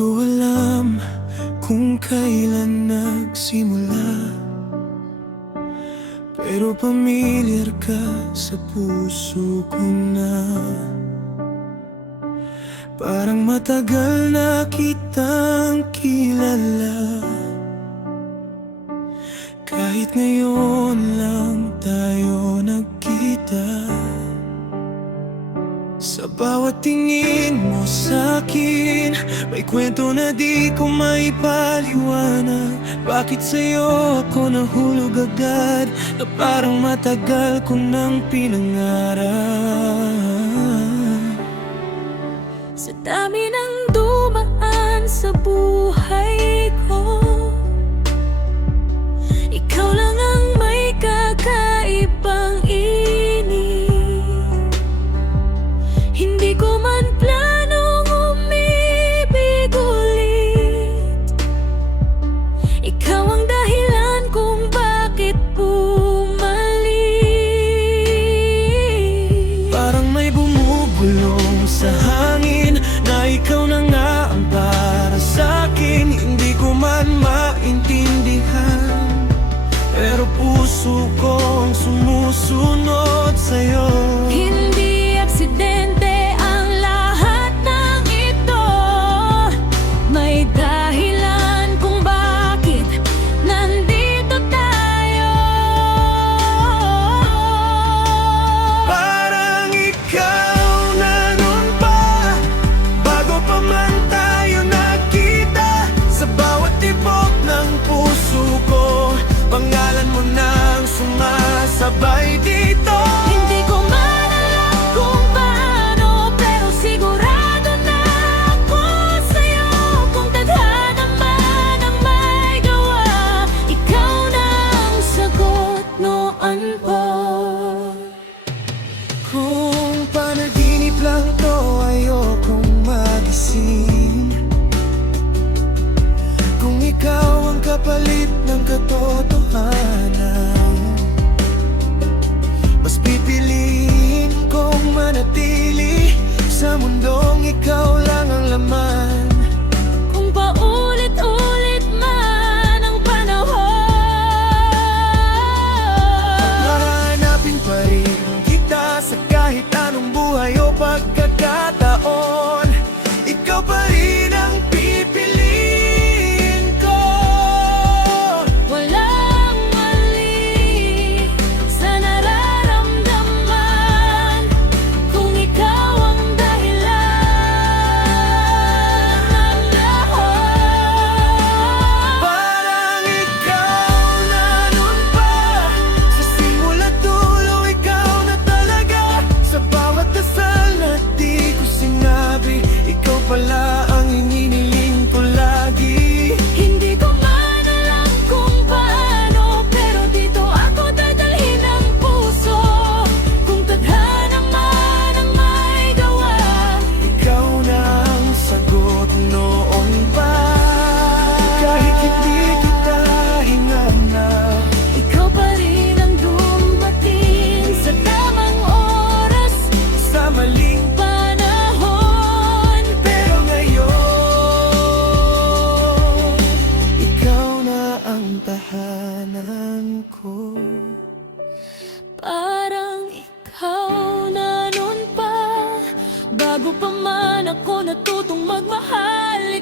ko alam kung kailan nagsimula, pero pamilyar ka sa puso ko na. Parang matagal na kitang kilala, kahit ngayon lang tayo nagkita. Sa bawat tingin mo sa'kin, may kwento na di ko maipaliwanag. Bakit sa'yo ako nahulog agad, na parang matagal ko nang pinangarap. Sa dami ng dumaan sa buhay ko, ikaw lang ang may kakaibang inig. Hindi ko man planong umibig ulit, ikaw ang dahilan kung bakit bumalik. Parang may bumubulong sa hangin, na ikaw na nga ang para sa'kin. Hindi ko man maintindihan, pero puso kong sumusunod sa'yo. Hindi aksidente ang lahat ng ito, may dahilan kung bakit nandito tayo. Parang ikaw na noon pa, bago pa man tayo nagkita. Sa bawat tibok ng puso ko, pangalan mo nang sumasabay dito. Hindi ko man alam kung paano, pero sigurado na ako sa'yo. Kung tadhana man ang may gawa, ikaw na ang sagot noon pa. Kung panaginip lang to, ayokong magising. Kung ikaw ang kapalit ng katotohanan, mas pipiliin kong manatili sa mundong ikaw lang ang laman. Kung paulit-ulit man ang panahon, Hahanapin pa rin kita sa kahit anong buhay o pagkakataon. Ikaw pa rin ang pipiliin ko. walang mali sa nararamdaman, kung ikaw ang dahilan ng lahat. Parang ikaw na noon pa, sa simula't dulo ikaw na talaga. Sa bawat dasal na di ko sinabi, ikaw pala ang hininiling ko lagi. Hindi ko man alam kung paano, pero dito ako dadalhin ang puso. Kung tadhana man ang may gawa, Ikaw na ang sagot noon pa. Kahit hindi kita hinanap, ikaw pa rin ang dumating sa tamang oras, sa maling panahon. pero ngayon, ikaw na ang tahanan ko. Parang ikaw na noon pa, bago pa man ako natutong magmahal.